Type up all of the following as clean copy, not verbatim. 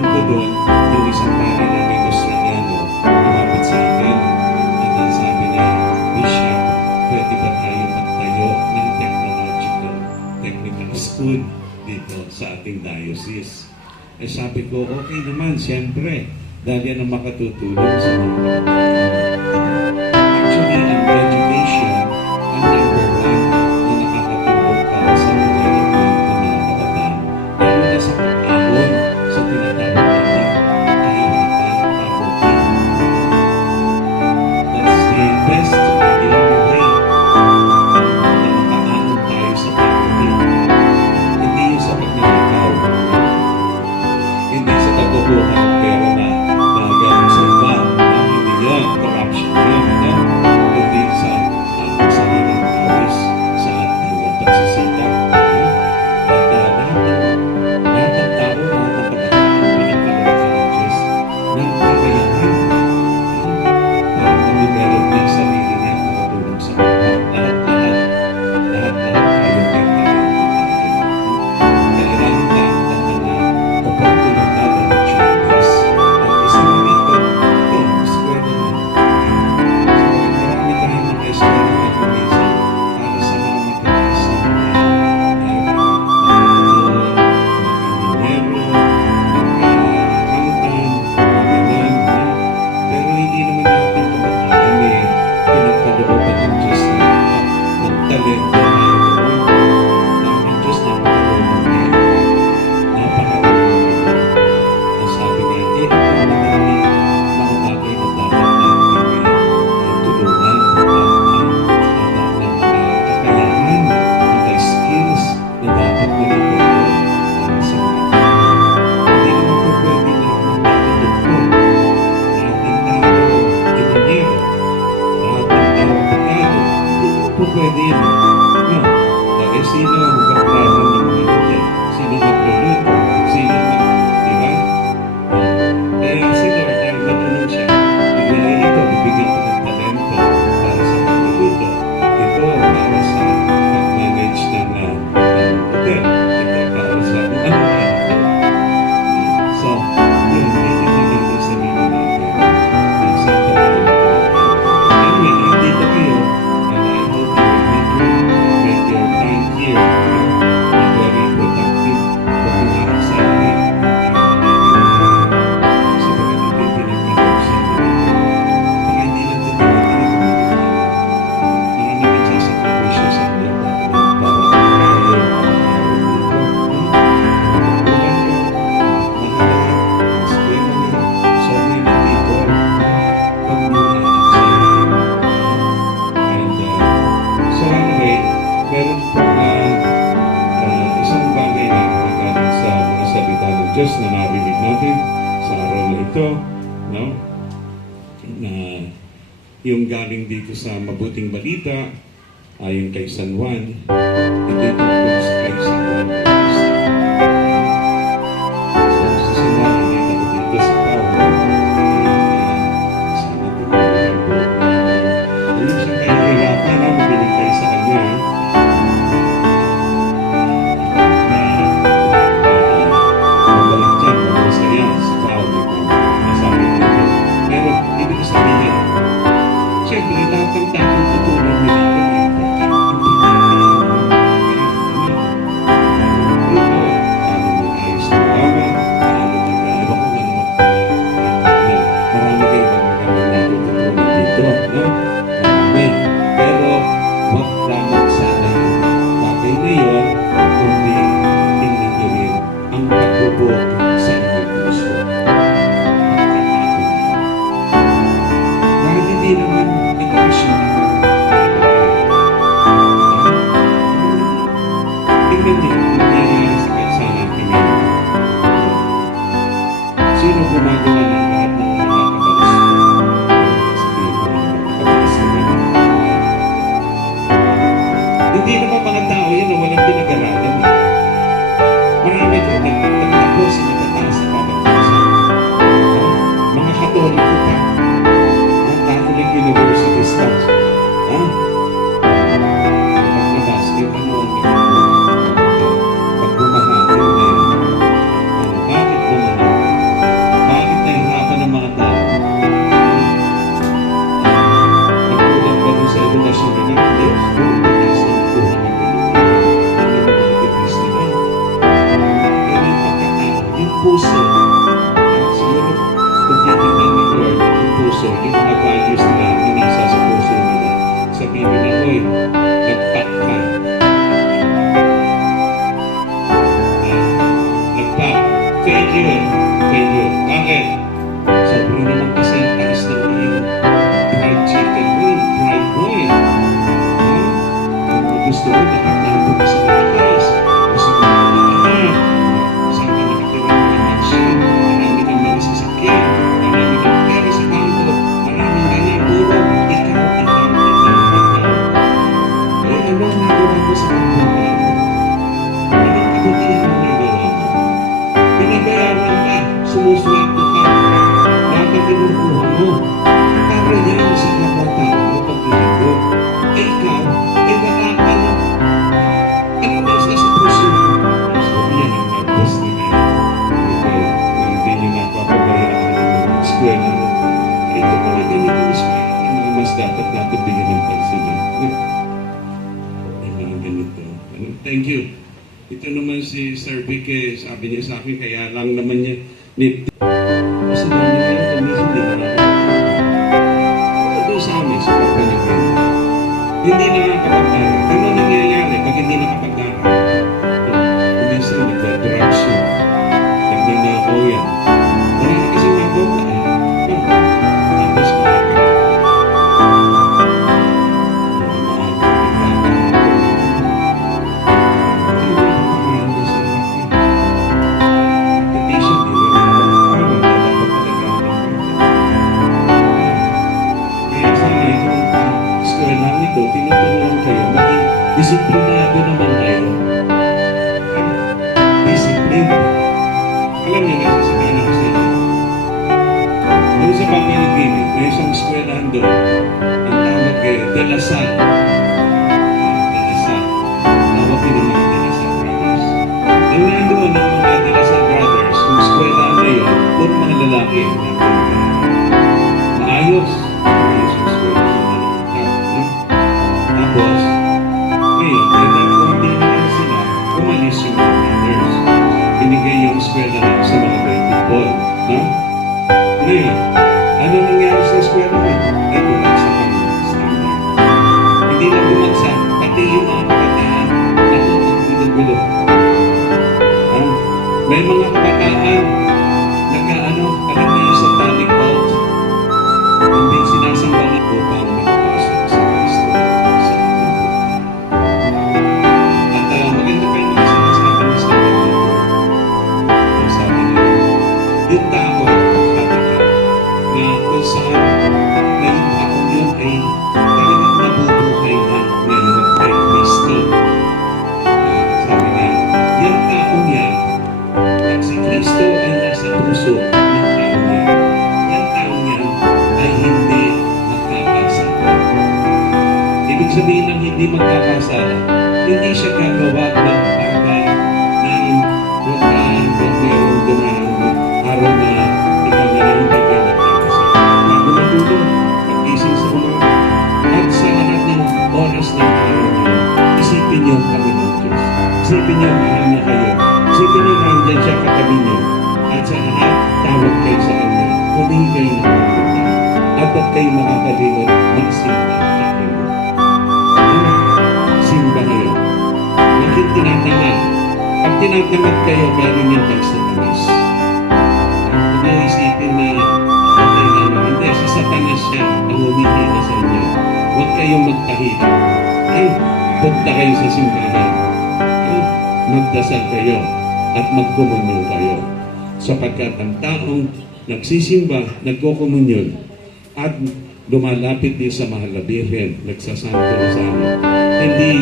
pagdating ko doon, yung isang pare na may Australiano, lumapit sa akin at ang sabi niya, Bishop, pwede ba tayo magtayo ng technical school dito sa ating diocese? Eh sabi ko, okay naman, siyempre, dahil yan ang makatutulong sa mga kabataan. Actually, ang education, ang number one na nakakatulong para sa development ng mga kabataan, lalo na sa pag-ahon sa tinatawag natin kahirapan, poverty. That's the best and the only way na makaahon tayo sa poverty. Hindi yung sa pagnanakaw, hindi sa pagkukuha ng pera na galing sa iba. Hindi yun, corruption yun. Hindi sa ating sariling tawis, sa ating pagsisikap. At lahat ng tao, lahat ng kabataan, pinagkaloob ng Diyos ng kakayahan para ma-develop niya ang sarili niya at makatulong sa mga. Lahat tayo may talento tayo. Kailangan lang ng mga oportunidad at opportunities. At isa na rito, ito, eskwela na. Marami tayong mga eskwela na kuminsan para sa mga matataas na mga doktor, mag-inhinyero, mag-accountant, mag-ilan. Pero hindi naman natin kabataan eh pinagkalooban ng Diyos na ng talento na ito. Ng Diyos na magkalooban niya. Napakaganda. Ang sabi niya, ang madami mga bagay na dapat natin tulungan at ng kakayahan, mga skills na dapat na-develop sa mga tao. Hindi naman po pwede na magdadagdag lahat ng tao, inanyero, lahat ng tao, pagkado. Hindi po pwede yun. No. Dahil sino ang magkakrahan ng mga hotel? Sino magluluto? Sino di ba? Kaya si Lord, dahil matulong siya, bigyan ito, bibigyan ko ng talento para sa pagluluto. Ito para sa pag-manage ng hotel. Ito para sa So, yun, titignan natin sa sarili natin. Saan ka ba anyway, nandito kayo, and I hope you will make your time here very productive. Huwag umarap sa akin ang sa mga hindi pinagkaloob sa akin. Baka hindi lang ito pinagkaloob. Marami nagsasakripisyo sa akin para kayo makakawin dito. Bulan nyo, mahalaga, eskwela nyo, so many people. Huwag nyo na-excited. And so anyway, meron po isang bagay na magaling sa mga salita ng Diyos na narinig natin sa araw na ito, no? Na yung galing dito sa Mabuting Balita, ayon kay San Juan, ito yung tungkol kay San Juan Bautista. So, sa San Juan, nakita ko dito si Paulo, sana tumulong po. Ayun siya kahihirapan na mabiling kayo sa kanya. Magaling dyan, masaya si Paulo. Nasabi dito. Pero, ibig sabihin, siyempre, lahat ng taong tutulong mo dito ay importante yan. Paano mag-ayos ng tama, paano mag-aawa kung ano marami kayo magagawin na tutulong dito. No? Marami. Pero, wag lamang sana yung bagay na yun, kundi tingnan nyo rin ang pagbubuo sa inyong puso. Dahil hindi naman nag-action tingnan niyo ang nangyayari sa kalsada natin. Sino gumagawa ng lahat ng mga kabalas? Sabihin ko ng mga kabalas na gano'n. Hindi naman mga tao yan na walang pinag-aralan. Marami ko nagtapos na natataas sa pamatasan. Mga Katoliko pa. Ang Catholic University staff. Pag-basket, ano ang gagawin? Pag bumaha, bakit bumaha? puso, siguro kung titignan ni Lord, yung puso, yung mga values nila, inasa sa puso nila. Sabihin nila, oy, nagpak ka. Nagpak. Failure. Failure. Bakit? Sobrang naman kasi ang taas ng iyong fried chicken. Uy, fried mo eh. Kung gusto mo, nakatapo ka sa mataas. Gusto mo makakahan. Saan ka nakatira ng mansion? Marami kang mga sasakyan. Marami kang pera sa bangko. Maraming ganyan. Puro ikaw. Eh, ano ang nagawa mo sa pagbuhay mo? Anong kabutihan ang nagawa mo? Pinabayaran ka. Sumusweldo ka. Lahat ang kinukuha mo. Para yan sa kapatao mo paglinggo. Eh, ikaw, eh, wala ka na. Ano ba sa puso mo? So, yan ang nagpos nila. Okay, hindi nyo napapabayaan ang eskwela. Ito pala ganito ang eskwela. Mga mas dapat bigyan ng pansin. Yung mga ganito. Thank you. Ito naman si Sir Vic, sabi niya sa akin, kaya lang naman niya, kasi dami kayo kumisip, hindi na ito sa amin, sa pagpanagin. Hindi nakakapagdara. Ano nangyayari pag hindi nakapagdara? Kumisip, nagda-drugs yun. Nagdanakaw yan. Wala na kasi magawa eh. Tapos maaga. Tinutulungan kayo, maging disiplinado naman kayo. Discipline. Alam niyo, nasasabihin ako sa inyo. Doon sa Pagpilipinig, may isang eskwelahan doon. Ang tawag kayo, De La Salle. De La Salle. Tawag din ng mga De La Salle Brothers. Nung nandoon ng mga De La Salle Brothers, yung eskwelahan na yun, puro mga lalaki. Maayos. Maayos yung eskwelahan. Tapos, ngayon, dahil kundi naman sila, umalis yung mga brothers. Binigay yung eskwela na sa mga great people. No? Ngayon, ano nangyari sa eskwela na? Ay, bumagsak ang standard. Hindi lang bumagsak, pati yung mga kabataan na gulo-gulo. May mga kabataan nag-ano, alam na yung satanic cult. Hindi sinasamba na upang makapasok sa Kristo. Yung tao, sabi niya, na kung saan na yung taong yun ay talagang nabubuhay na ngayon kay Kristo. Sabi niya, yung taong yan, at si Kristo ay nasa puso ng taong yan. Yung taong yan ay hindi magkakasala. Ibig sabihin ng hindi magkakasala, hindi siya gagawa ng bagay ng huwag mayroong dumaan araw na ikaw na lang hindi kayo nagkakasala. Bago matulog, pag-ising sa umaga, at sa lahat ng oras ng araw na yun, isipin niyo ang Panginoon Diyos. Isipin niyo mahal na kayo. Isipin niyo nandyan siya katabi niyo. At sa lahat, tawag kayo sa Kanya. Humingi kayo ng pagkakas. At huwag kayo makakalimot, magsimba kayo. Simba kayo. Huwag yung tinatamad. Pag tinatamad kayo, meron yung tags-tamis. Huwag niyo isipin na okay lang. Hindi, sa Satanas siya ang humihila sa inyo. Huwag kayong magpahila. Ay, punta kayo sa simbahan. Ay, magdasal kayo at magkomunyon kayo. Sapagkat ang taong nagsisimba, nagkokomunyon at lumalapit din sa mahal na Birhen, nagsasanto sa amin. Hindi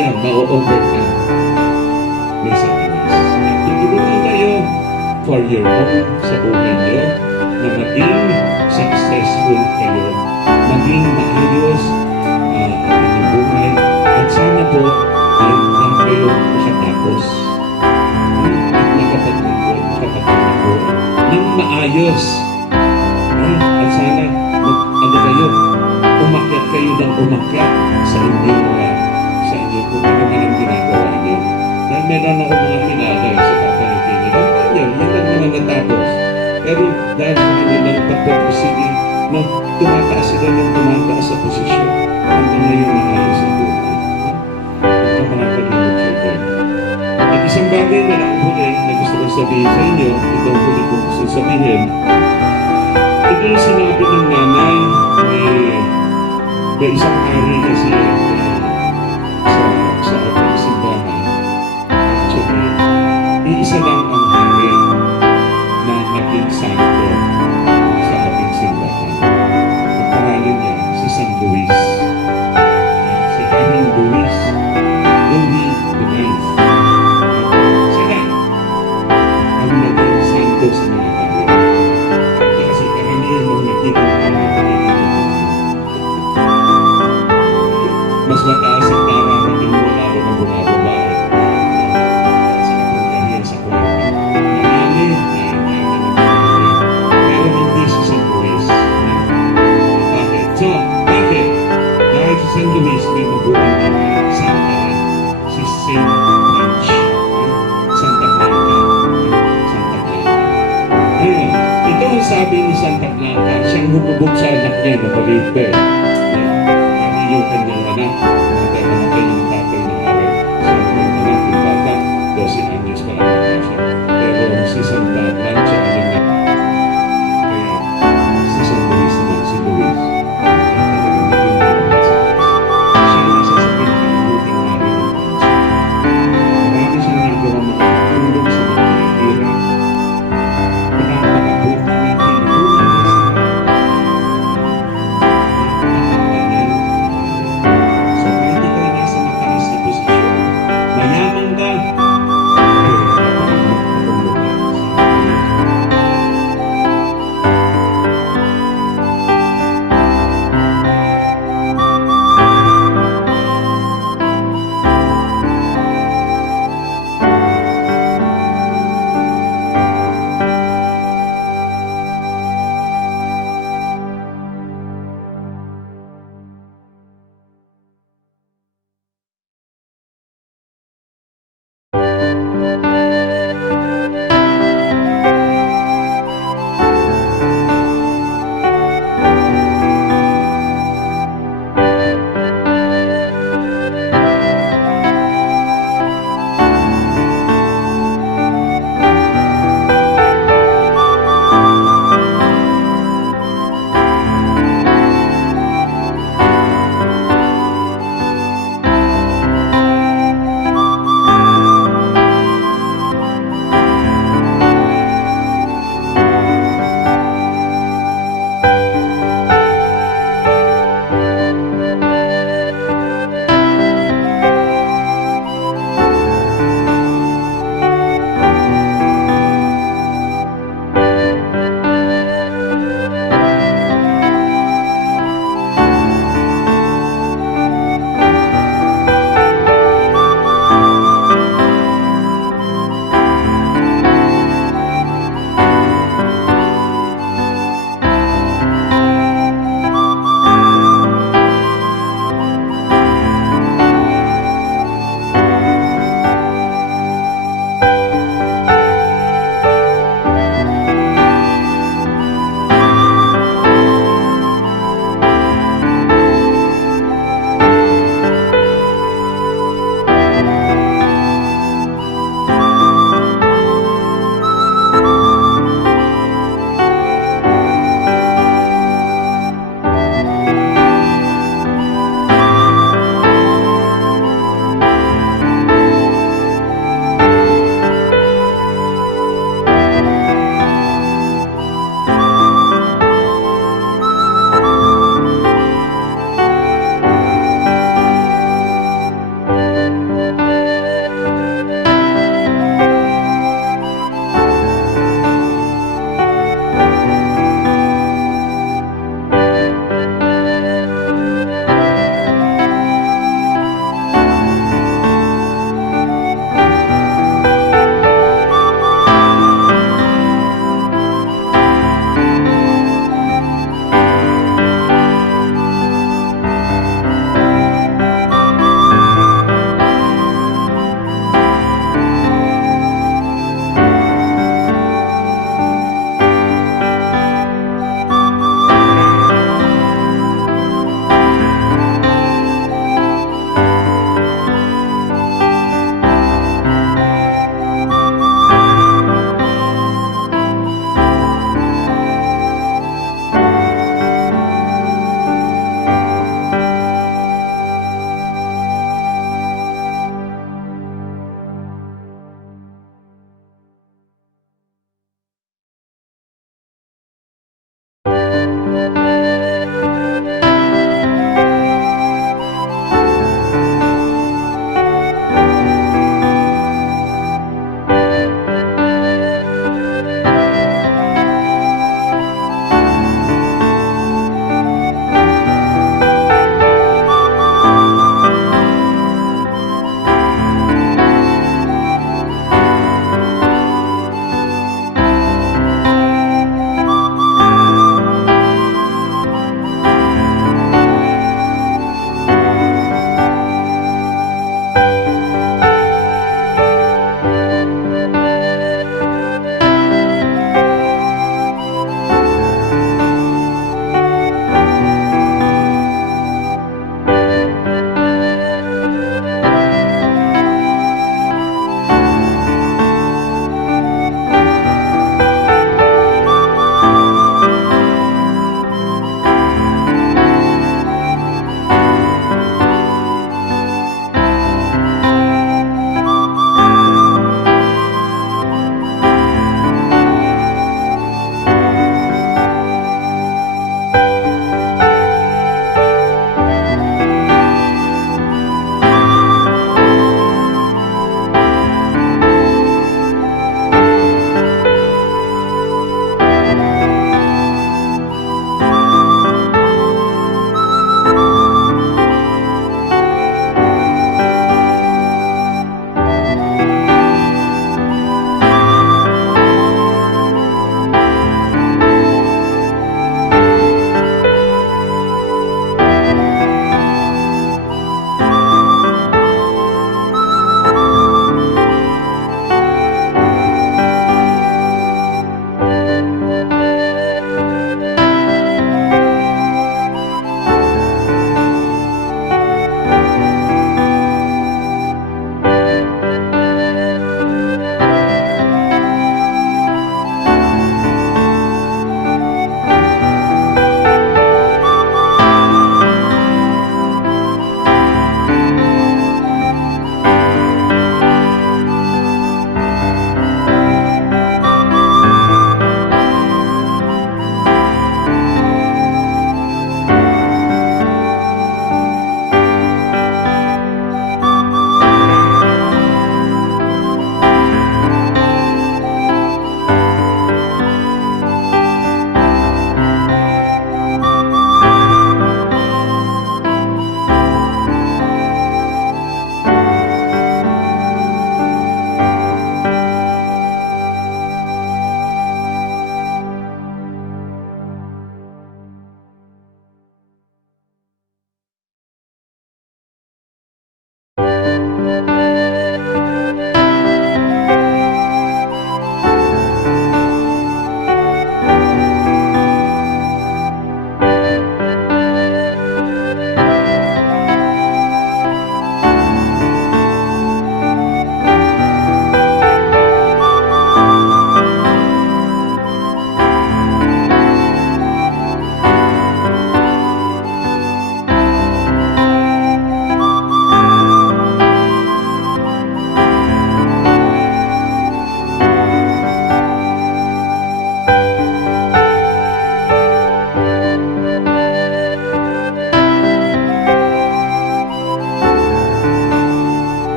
yan ma-overcome. May Satanas. Tutulungan kayo for your own sa buhay niyo na maging successful kayo, maging maayos ang inyong buhay, at sana po ay kayo makatapos at makapagtungkol, makapagtungkol ng maayos. At sana kayo, umakyat kayo ng umakyat sa inyong kung ano man ang ginagawa niyo. Dahil meron ako mga kilala bagay na lang huli na gusto kong sabihin sa inyo, ito ang huli kong gusto sabihin. Ito yung sinabi ng nanay may isang hari kasi sa ating simbahan. Actually, iisa lang ang hari na naging santo sa ating simbahan. Ang pangalan niya, si San Luis. Si Haring Luis. Louis the Ninth. Siya ang naging santo sa mga hari. Kasi karamihan ng naging mas mataas ang nararaming mula o na bumababa sa kapangyarihan sa kwarta. Marami pero hindi si San Luis. Bakit? So, bakit? Dahil si San Luis may mabuting santahan. Si Saint Blanche. Santa Blanca. Santa Blanca. Ngayon, ito ang sabi ni Santa Blanca, siyang humubog sa anak niya na maliit pa eh. Yung kanyang anak, dahil namatay yung tatay ng hari. So, yung anak yung bata, 12 anyos pa lang na siya. Pero si Santa Blanca, kaya si San Luis naman, si Luis, talagang naging naman sa Diyos. Siya ang isa sa pinakabuting hari ng Diyos. Marami siyang nagawa makatulong sa mga hirap. Pinapakabuti ng tinulungan niya sila. Napakaganda niya.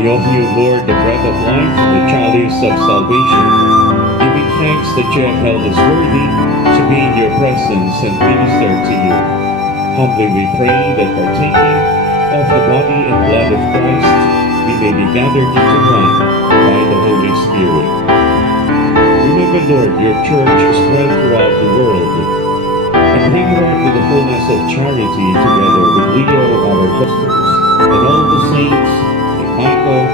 We offer you, Lord, the bread of life and the chalice of salvation, giving thanks that you have held us worthy to be in your presence and minister to you. Humbly we pray that partaking of the body and blood of Christ, we may be gathered into one by the Holy Spirit. Remember, Lord, your church spread throughout the world, and bring her to the fullness of charity together with Leo, our apostles, and all the saints, and Michael,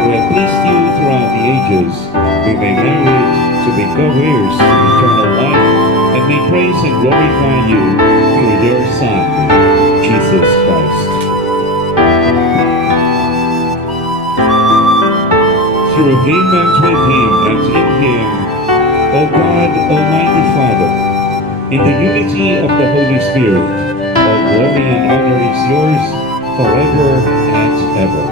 who have pleased you throughout the ages. We may merit to be co-heirs of eternal life, and may praise and glorify you through your Son, Jesus Christ. Through him and with him and in him, O God, Almighty Father, in the unity of the Holy Spirit, all glory and honor is yours forever and ever.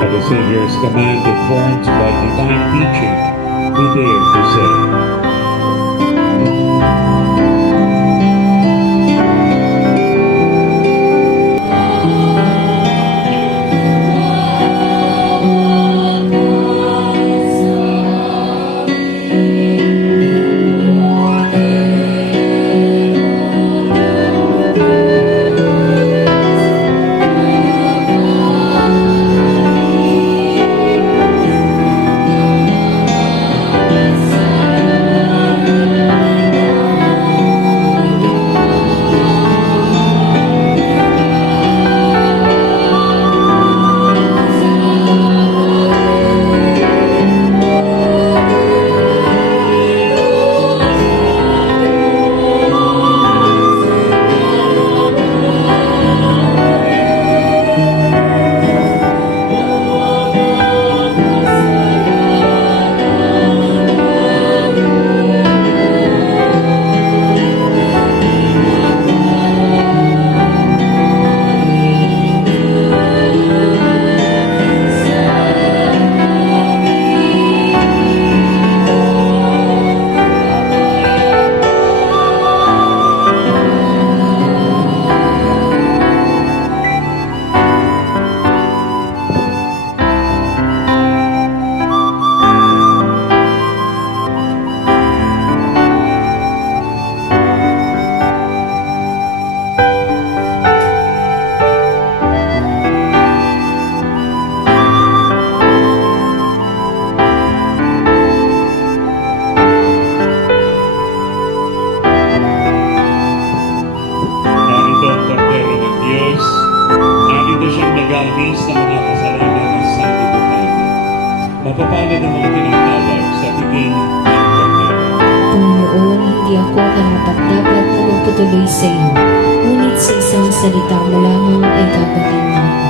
At the Savior's command, informed by divine teaching, we dare to say, nag-aalis ng mga kasalanan ng sanlibutan. Mapapalad ang mga tinatawag sa piging ng Kordero. Panginoon, hindi ako karapat-dapat na magpatuloy sa iyo, ngunit sa isang salita mo lamang ay gagawin mo.